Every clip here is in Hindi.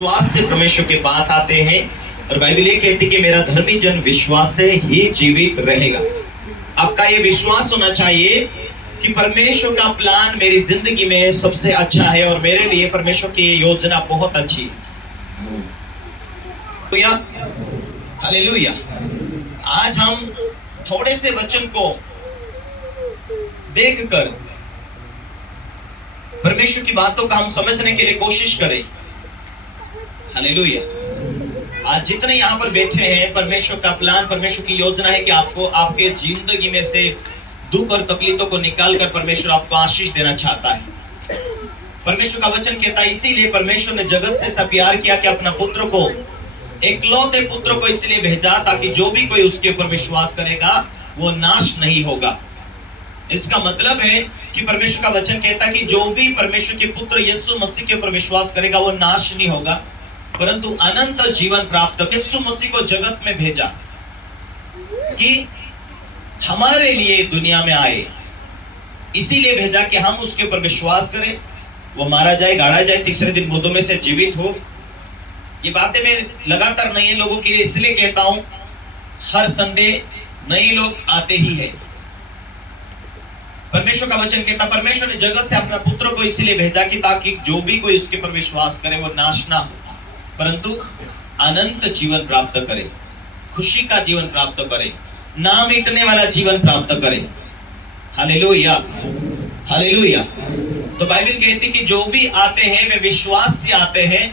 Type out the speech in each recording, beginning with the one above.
विश्वास से परमेश्वर के पास आते हैं और बाइबल ये कहती है कि मेरा धर्मी जन विश्वास से ही जीवित रहेगा। आपका ये विश्वास होना चाहिए कि परमेश्वर का प्लान मेरी जिंदगी में सबसे अच्छा है और मेरे लिए परमेश्वर की योजना बहुत अच्छी है। हालेलुया। आज हम थोड़े से वचन को देखकर परमेश्वर की बातों का हम समझने के लिए कोशिश करें। हालेलुया। आज जितने यहाँ पर बैठे हैं, परमेश्वर का प्लान, परमेश्वर की योजना है कि आपको आपके जिंदगी में से दुख और तकलीफों को निकालकर परमेश्वर आपको आशीष देना चाहता है। परमेश्वर का वचन कहता है इसीलिए परमेश्वर ने जगत से ऐसा प्यार किया कि अपना पुत्र को, एकलौते पुत्र को इसलिए भेजा ताकि जो भी कोई उसके ऊपर विश्वास करेगा वो नाश नहीं होगा। इसका मतलब है कि परमेश्वर का वचन कहता है कि जो भी परमेश्वर के पुत्र यीशु मसीह के ऊपर विश्वास करेगा वो नाश नहीं होगा परंतु अनंत जीवन प्राप्त कर। यीशु मसीह को जगत में भेजा कि हमारे लिए दुनिया में आए, इसीलिए भेजा कि हम उसके ऊपर विश्वास करें, वो मारा जाए, गाड़ा जाए, तीसरे दिन मुर्दों में से जीवित हो। ये बातें मैं लगातार नए लोगों के लिए इसलिए कहता हूं, हर संडे नए लोग आते ही है। परमेश्वर का वचन कहता, परमेश्वर ने जगत से अपना पुत्र को इसलिए भेजा कि ताकि जो भी कोई उसके ऊपर विश्वास करे वो नाश ना हो परंतु अनंत जीवन प्राप्त करे, खुशी का जीवन प्राप्त करे, ना मिटने वाला जीवन प्राप्त करे। Hallelujah, hallelujah. तो बाइबल कहती कि जो भी आते हैं वे विश्वास से आते हैं।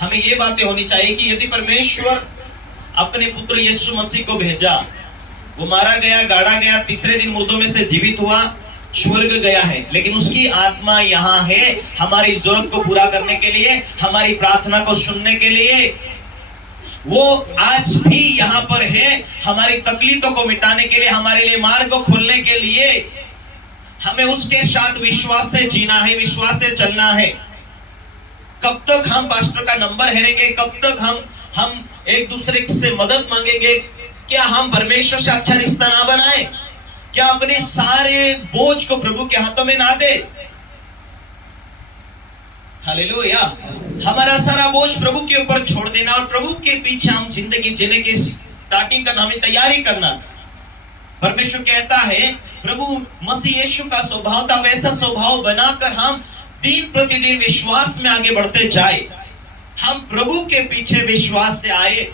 हमें ये बातें होनी चाहिए कि यदि परमेश्वर अपने पुत्र यीशु मसीह को भेजा, वो मारा गया, गाड़ा गया, तीसरे दिन मुर्दों में से जीवित हुआ, स्वर्ग गया है, लेकिन उसकी आत्मा यहाँ है हमारी जरूरत को पूरा करने के लिए, हमारी प्रार्थना को सुनने के लिए। वो आज भी यहाँ पर है हमारी तकलीफों को मिटाने के लिए, हमारे लिए मार्ग को खोलने के लिए। हमें उसके साथ विश्वास से जीना है, विश्वास से चलना है। कब तक हम पास्टर का नंबर हेरेंगे, कब तक हम एक दूसरे से मदद मांगेंगे? क्या हम परमेश्वर से अच्छा रिश्ता ना बनाए? क्या अपने सारे बोझ को प्रभु के हाथों में ना दे? हालेलुया। हमारा सारा बोझ प्रभु के ऊपर छोड़ देना और प्रभु के पीछे हम जिंदगी जीने की स्टार्टिंग करना, हमें तैयारी करना। परमेश्वर कहता है, प्रभु मसीह यीशु का स्वभाव था, वैसा स्वभाव बनाकर हम दिन प्रतिदिन विश्वास में आगे बढ़ते जाए। हम प्रभु के पीछे विश्वास से आए।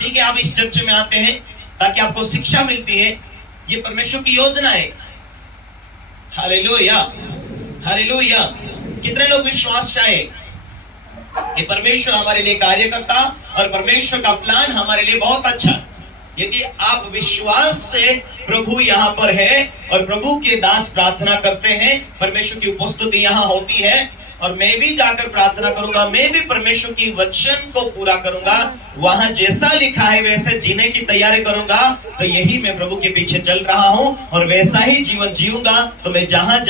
ठीक है, आप इस चर्च में आते हैं ताकि आपको शिक्षा मिलती है, ये परमेश्वर की योजना है। Hallelujah, hallelujah. कितने लोग विश्वास चाहे? ये परमेश्वर हमारे लिए कार्य करता और परमेश्वर का प्लान हमारे लिए बहुत अच्छा है। यदि आप विश्वास से प्रभु यहाँ पर है और प्रभु के दास प्रार्थना करते हैं, परमेश्वर की उपस्थिति यहाँ होती है और मैं भी जाकर प्रार्थना करूंगा, मैं भी परमेश्वर की वचन को पूरा करूंगा, वहां जैसा लिखा है वैसे जीने की तैयारी करूंगा, तो यही मैं प्रभु के पीछे चल रहा हूं और वैसा ही जीवन जीऊंगा। तो मैं जहां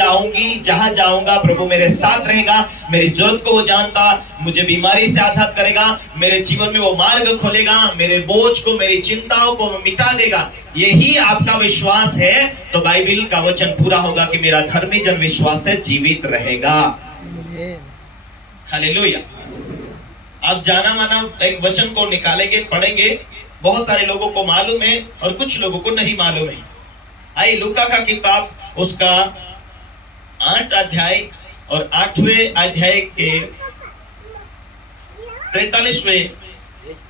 जाऊंगा प्रभु मेरे साथ रहेगा। मेरी जरूरत को वो जानता, मुझे बीमारी से आजाद करेगा, मेरे जीवन में वो मार्ग खोलेगा, मेरे बोझ को, मेरी चिंताओं को मिटा देगा। यही आपका विश्वास है तो बाइबल का वचन पूरा होगा कि मेरा धर्मी जन विश्वास से जीवित रहेगा। हालेलुया। आप जाना माना एक वचन को निकालेंगे, पढ़ेंगे। बहुत सारे लोगों को मालूम है और कुछ लोगों को नहीं मालूम है। आइए लूका का किताब, उसका 8 अध्याय और 8वें अध्याय के 43वें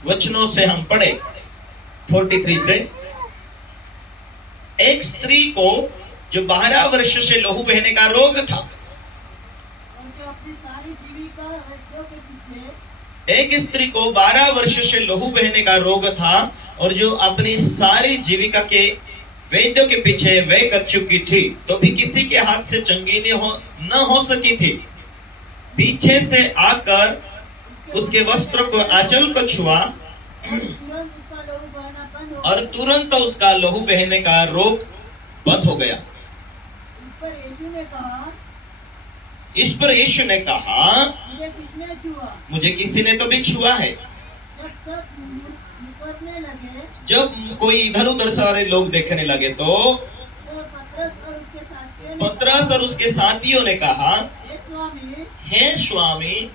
वचनों से हम पढ़े, 43 से। एक स्त्री को जो 12 वर्ष से लहू बहने का रोग था, एक स्त्री को 12 वर्ष से लहू बहने का रोग था और जो अपनी सारी जीविका के वैद्यों के पीछे व्यय कर चुकी थी तो भी किसी के हाथ से चंगी न हो सकी थी। पीछे से आकर उसके वस्त्र को, आंचल को छुआ और तुरंत तुरंत उसका लहू बहने का रोग बंद हो गया। इस पर यीशु ने कहा, मुझे किसी ने तो भी छुआ है। जब कोई इधर उधर सारे लोग देखने लगे तो पतरस और उसके साथियों ने कहा, हे स्वामी,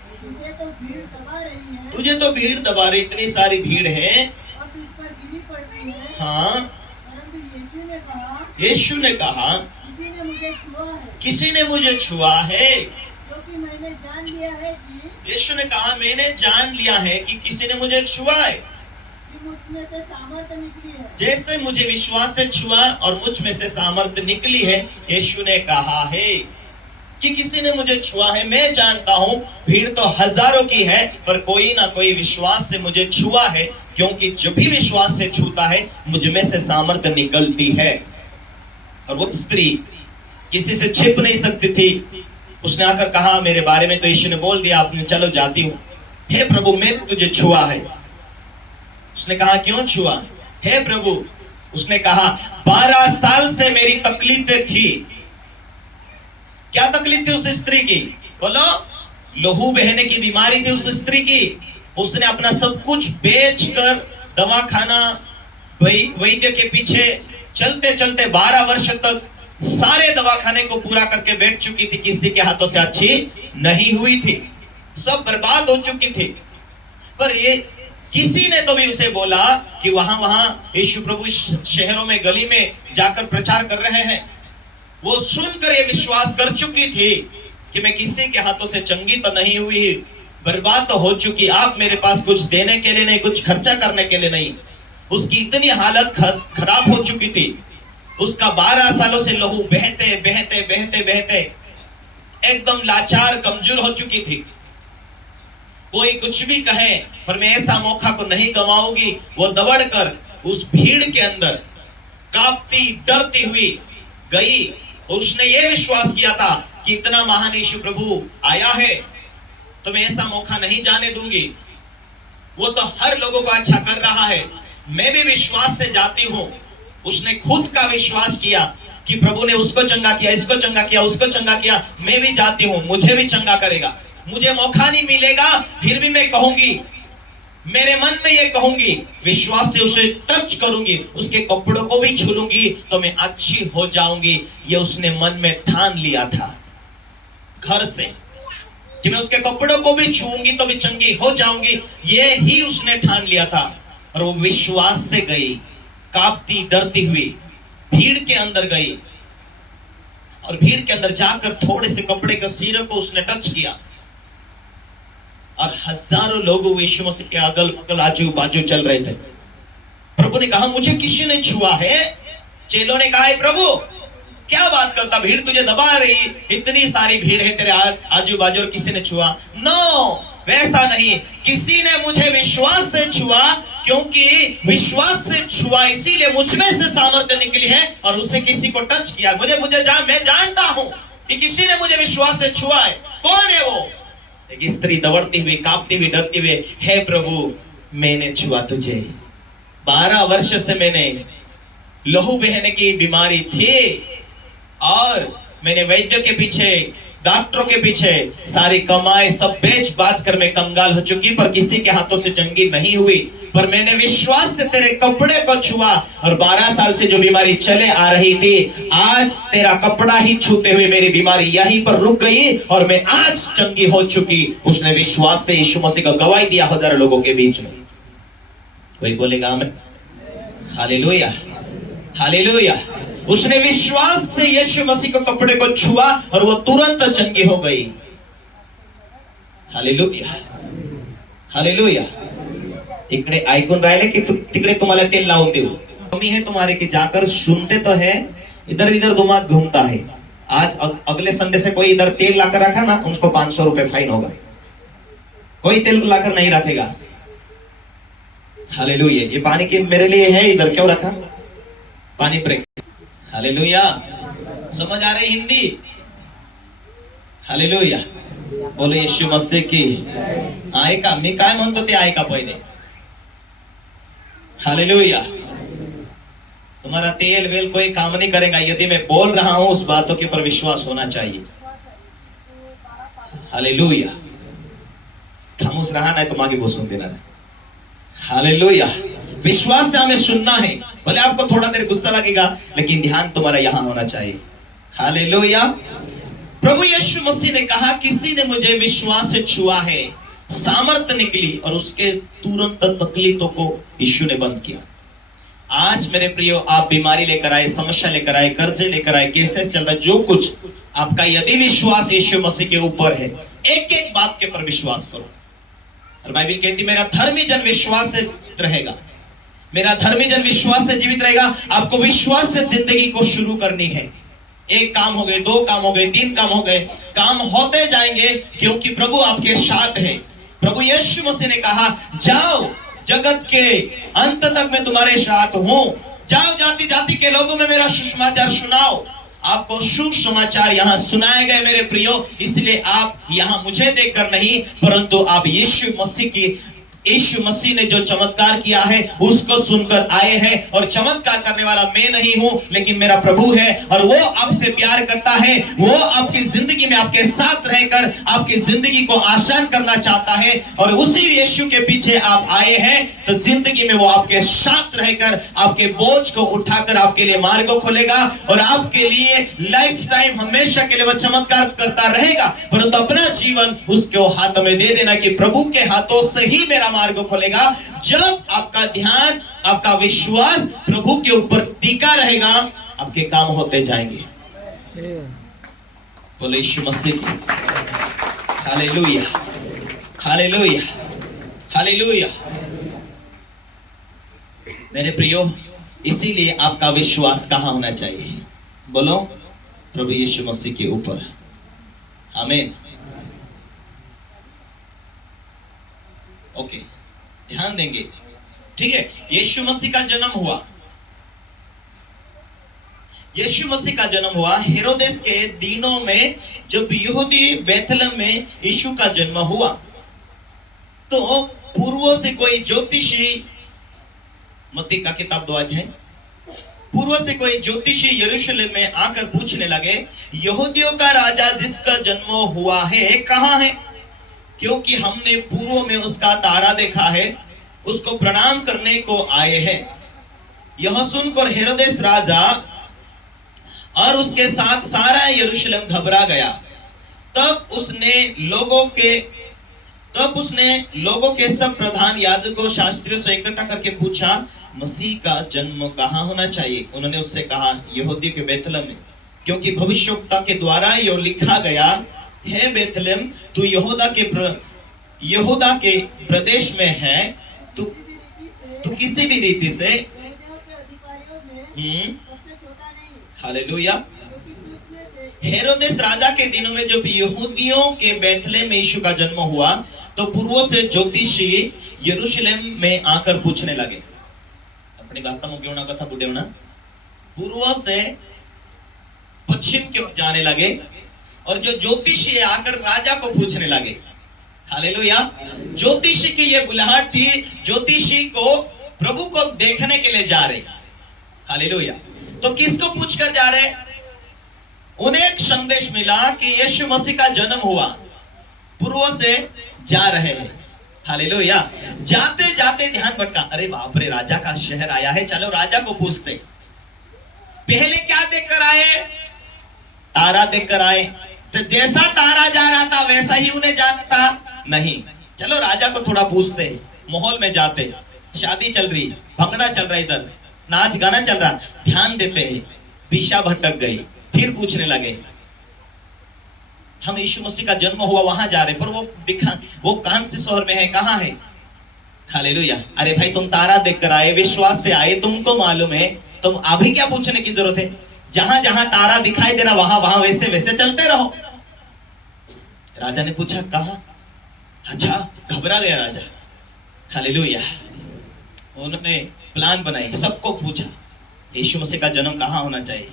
भीड़ दबा रही है, तुझे तो भीड़ दबा रही, इतनी सारी भीड़ है। और तुझ पर गिरी पड़ती है। हाँ, परंतु यीशु ने कहा, यीशु ने कहा किसी ने मुझे छुआ है, किसी ने मुझे छुआ है। क्योंकि मैंने जान लिया है कि यीशु ने कहा मैंने जान लिया है कि किसी ने मुझे छुआ है। मुझ में से सामर्थ्य निकली है। जैसे मुझे विश्वास से छुआ और मुझ में से सामर्थ्य निकली है, यीशु ने कहा है कि किसी ने मुझे छुआ है। मैं जानता हूं भीड़ तो हजारों की है, पर कोई ना कोई विश्वास से मुझे छुआ है, क्योंकि जो भी विश्वास से छूता है मुझ में से सामर्थ्य निकलती है। और वो स्त्री किसी से छिप नहीं सकती थी। उसने आकर कहा मेरे बारे में, तो यीशु ने बोल दिया आपने, चलो जाती हूं। हे प्रभु मैं तुझे छुआ है। उसने कहा क्यों छुआ? हे प्रभु, उसने कहा 12 साल से मेरी तकलीफें थी। क्या तकलीफ थी उस स्त्री की? बोलो। लहू बहने की बीमारी थी उस स्त्री की। उसने अपना सब कुछ बेचकर दवाखाना वैद्य के पीछे चलते चलते 12 वर्ष तक सारे दवाखाने को पूरा करके बैठ चुकी थी, किसी के हाथों से अच्छी नहीं हुई थी, सब बर्बाद हो चुकी थी। पर ये किसी ने तो भी उसे बोला कि वहां यीशु प्रभु शहरों में गली में जाकर प्रचार कर रहे हैं। वो सुनकर ये विश्वास कर चुकी थी कि मैं किसी के हाथों से चंगी तो नहीं हुई, बर्बाद तो हो चुकी। आप मेरे पास कुछ देने के लिए नहीं, कुछ खर्चा करने के लिए नहीं। उसकी इतनी हालत खराब हो चुकी थी। उसका 12 सालों से लहू बहते बहते बहते बहते एकदम लाचार कमजोर हो चुकी थी। कोई कुछ भी कहे पर मैं ऐसा मौका को नहीं गंवाऊंगी। वो दौड़कर उस भीड़ के अंदर कांपती डरती हुई गई। उसने ये विश्वास किया था कि इतना महान यीशु प्रभु आया है तो मैं ऐसा मौका नहीं जाने दूंगी। वो तो हर लोगों को अच्छा कर रहा है, मैं भी विश्वास से जाती हूं। उसने खुद का विश्वास किया कि प्रभु ने उसको चंगा किया, इसको चंगा किया, उसको चंगा किया, मैं भी जाती हूं, मुझे भी चंगा करेगा। मुझे मौका नहीं मिलेगा फिर भी मैं कहूंगी, मेरे मन में ये कहूंगी, विश्वास से उसे टच करूंगी, उसके कपड़ों को भी छू लूंगी तो मैं अच्छी हो जाऊंगी। ये उसने मन में ठान लिया था घर से कि मैं उसके कपड़ों को भी छूंगी तो भी चंगी हो जाऊंगी। ये ही उसने ठान लिया था। और वो विश्वास से गई, कांपती डरती हुई भीड़ के अंदर गई। और भीड़ के अंदर जाकर थोड़े से कपड़े के सिरे को उसने टच किया और हजारों लोग यीशु मसीह के अगल बगल आजू बाजू चल रहे थे। प्रभु ने कहा मुझे किसी ने छुआ है। चेलों ने कहा प्रभु क्या बात करता, भीड़ तुझे दबा रही, इतनी सारी भीड़ है तेरे आजू बाजू और किसी ने छुआ? नो, वैसा नहीं, किसी ने मुझे विश्वास से छुआ, क्योंकि विश्वास से छुआ इसीलिए मुझ में से सामर्थ्य निकली है और उसे किसी को टच किया। मैं जानता हूं कि किसी ने मुझे विश्वास से छुआ है। कौन है वो? एक स्त्री दौड़ती हुई, कांपती हुई, डरती हुई, हे प्रभु मैंने छुआ तुझे। 12 वर्ष से मैंने लहू बहने की बीमारी थी और मैंने वैद्य के पीछे, डॉक्टरों के पीछे सारी कमाई सब बेच बाच कर मैं कंगाल हो चुकी, पर किसी के हाथों से चंगी नहीं हुई। पर मैंने विश्वास से तेरे कपड़े को छुआ और 12 साल से जो बीमारी चले आ रही थी, आज तेरा कपड़ा ही छूते हुए मेरी बीमारी यहीं पर रुक गई और मैं आज चंगी हो चुकी। उसने विश्वास से यीशु मसीह का गवाही दिया हजारों लोगों के बीच में। कोई बोलेगा आमीन? Hallelujah, hallelujah. उसने विश्वास से यीशु मसीह के कपड़े को छुआ और वो तुरंत चंगी हो गई। Hallelujah, hallelujah. इकडे ऐकून राहिले की तिकडे तुम्हाला तेल लावून देऊ? कमी है तुम्हारे कि जाकर सुनते तो है, इधर इधर दिमाग घूमता है। आज अगले संडे से कोई इधर तेल लाकर रखा ना, उसको 500 रुपए फाइन होगा। कोई तेल लाकर नहीं रखेगा। हालेलुया। ये पानी के मेरे लिए है, इधर क्यों रखा? पानी ब्रेक। हालेलुया। समझ आ रही हिंदी? हालेलुया। बोलो यीशु मसीह की। आहे का? मी काय म्हणतो ते ऐका पहिले। हालेलुया। तुम्हारा तेल वेल कोई काम नहीं करेगा यदि मैं बोल रहा हूं, उस बातों के ऊपर विश्वास होना चाहिए। हालेलुया। खामोश रहा नहीं तो मागे बसून देना। हालेलुया। विश्वास से हमें सुनना है। भले आपको थोड़ा देर गुस्सा लगेगा, लेकिन ध्यान तुम्हारा यहां होना चाहिए। हालेलुया। प्रभु यीशु मसीह ने कहा किसी ने मुझे विश्वास से छुआ है। सामर्थ्य निकली और उसके तुरंत तकलीफों को यीशु ने बंद किया। आज मेरे प्रियो, आप बीमारी लेकर आए, समस्या लेकर आए, कर्जे लेकर आए, केसेस चल रहा है, जो कुछ आपका यदि विश्वास यीशु मसीह के ऊपर है, एक एक बात के पर विश्वास करो। और बाइबल कहती मेरा धर्मी जन विश्वास से रहेगा, मेरा धर्मी जन विश्वास से जीवित रहेगा। आपको विश्वास से जिंदगी को शुरू करनी है। एक काम हो गए, दो काम हो गए, तीन काम हो गए, काम होते जाएंगे क्योंकि प्रभु आपके साथ है। प्रभु यीशु मसीह ने कहा जाओ जगत के अंत तक मैं तुम्हारे साथ हूं, जाओ जाति जाति के लोगों में मेरा सुसमाचार सुनाओ। आपको सुसमाचार यहाँ सुनाए गए मेरे प्रियो, इसलिए आप यहाँ मुझे देखकर नहीं परंतु आप यीशु मसीह ने जो चमत्कार किया है उसको सुनकर आए हैं। और चमत्कार करने वाला मैं नहीं हूं लेकिन मेरा प्रभु है, और वो आपसे प्यार करता है। वो आपकी जिंदगी में आपके साथ रहकर आपकी जिंदगी को आसान करना चाहता है, और उसी यीशु के पीछे आप आए हैं तो जिंदगी में वो आपके साथ रहकर आपके बोझ को उठाकर आपके लिए मार्ग को खोलेगा, और आपके लिए लाइफ टाइम हमेशा के लिए वो चमत्कार करता रहेगा। परंतु अपना जीवन उसके हाथ में दे देना कि प्रभु के हाथों से ही मेरा मार्ग खुलेगा। जब आपका ध्यान, आपका विश्वास प्रभु के ऊपर टिका रहेगा, आपके काम होते जाएंगे। बोले यीशु मसीह की हालेलुया, हालेलुया, हालेलुया। मेरे प्रियो, इसीलिए आपका विश्वास कहां होना चाहिए? बोलो प्रभु यीशु मसीह के ऊपर। आमीन। ओके, ध्यान देंगे, ठीक है। यीशु मसीह का जन्म हुआ, यीशु मसीह का जन्म हुआ हेरोदेस के दिनों में, जब यहूदी बेथलेहम में यीशु का जन्म हुआ तो पूर्वों से कोई ज्योतिषी, मत्ती का किताब 2 अध्याय, पूर्व से कोई ज्योतिषी यरूशलेम में आकर पूछने लगे यहूदियों का राजा जिसका जन्म हुआ है कहां है, क्योंकि हमने पूर्व में उसका तारा देखा है, उसको प्रणाम करने को आए हैं। यह सुनकर हेरोदेस राजा और उसके साथ सारा यरूशलेम घबरा गया। तब उसने लोगों के सब प्रधान याजकों शास्त्रियों से इकट्ठा करके पूछा मसीह का जन्म कहां होना चाहिए। उन्होंने उससे कहा यहूदी के बेथलेहम में, क्योंकि भविष्यवक्ता के द्वारा यह लिखा गया है बेथलेहम तू यहूदा के प्रदेश में है, तू किसी भी रीति से हालेलुया। हेरोदेस राजा के दिनों में जब यहूदियों के बेथलेहम में यीशु का जन्म हुआ तो पूर्वों से ज्योतिषी यरूशलेम में आकर पूछने लगे, अपनी भाषा में क्यों ना कथा बुढ़े होना, पूर्वों से पश्चिम की ओर जाने लगे, और जो ज्योतिषी आकर राजा को पूछने लगे। हालेलुया। ज्योतिषी की ये बुलाहट थी, ज्योतिषी को प्रभु को देखने के लिए जा रहे। हालेलुया। तो किसको पूछकर जा रहे? उन्हें एक संदेश मिला कि यीशु मसीह का जन्म हुआ, पूर्व से जा रहे हैं। हालेलुया। जाते जाते ध्यान भटका, अरे बाप रे राजा का शहर आया है, चलो राजा को पूछते। पहले क्या देखकर आए? तारा देखकर आए। तो जैसा तारा जा रहा था वैसा ही उन्हें जाना था? नहीं। चलो राजा को थोड़ा पूछते, माहौल में जाते, शादी चल रही, भंगड़ा चल रहा, इधर नाच गाना चल रहा, ध्यान देते हैं, दिशा भटक गई। फिर पूछने लगे हम यीशु मसीह का जन्म हुआ वहां जा रहे, पर वो कौन से शहर में है, कहां है? हालेलुया। अरे भाई तुम तारा देखकर आए, विश्वास से आए, तुमको मालूम है, तुम अभी क्या पूछने की जरूरत है? जहां जहां तारा दिखाई दे रहा वहां वहां वैसे वैसे चलते रहो। राजा ने पूछा कहां? अच्छा, घबरा गया राजा। हालेलुया। उन्होंने प्लान बनाई, सबको पूछा यीशु मसीह का जन्म कहां होना चाहिए,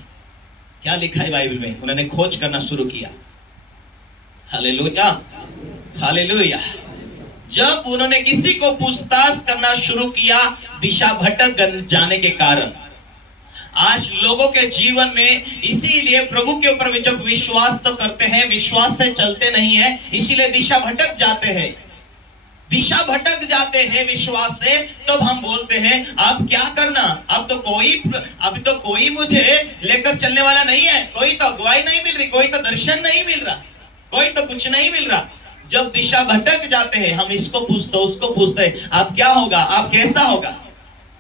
क्या लिखा है बाइबल में। उन्होंने खोज करना शुरू किया। Hallelujah, hallelujah. जब उन्होंने किसी को पूछताछ करना शुरू किया दिशा भटक जाने के कारण, आज लोगों के जीवन में इसीलिए प्रभु के ऊपर जब विश्वास तो करते हैं, विश्वास से चलते नहीं है, इसीलिए दिशा भटक जाते हैं, दिशा भटक जाते हैं विश्वास से। तब हम बोलते हैं अब क्या करना, अब तो कोई मुझे लेकर चलने वाला नहीं है, कोई तो अगुवाई नहीं मिल रही, कोई तो दर्शन नहीं मिल रहा, कोई तो कुछ नहीं मिल रहा। जब दिशा भटक जाते हैं, हम इसको पूछते उसको पूछते हैं, आप क्या होगा, आप कैसा होगा।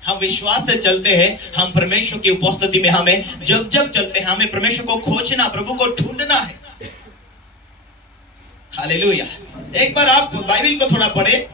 हम विश्वास से चलते हैं, हम परमेश्वर की उपस्थिति में हमें जब जब चलते हैं, हमें परमेश्वर को खोजना, प्रभु को ढूंढना है। हालेलुया। एक बार आप बाइबल को थोड़ा पढ़े,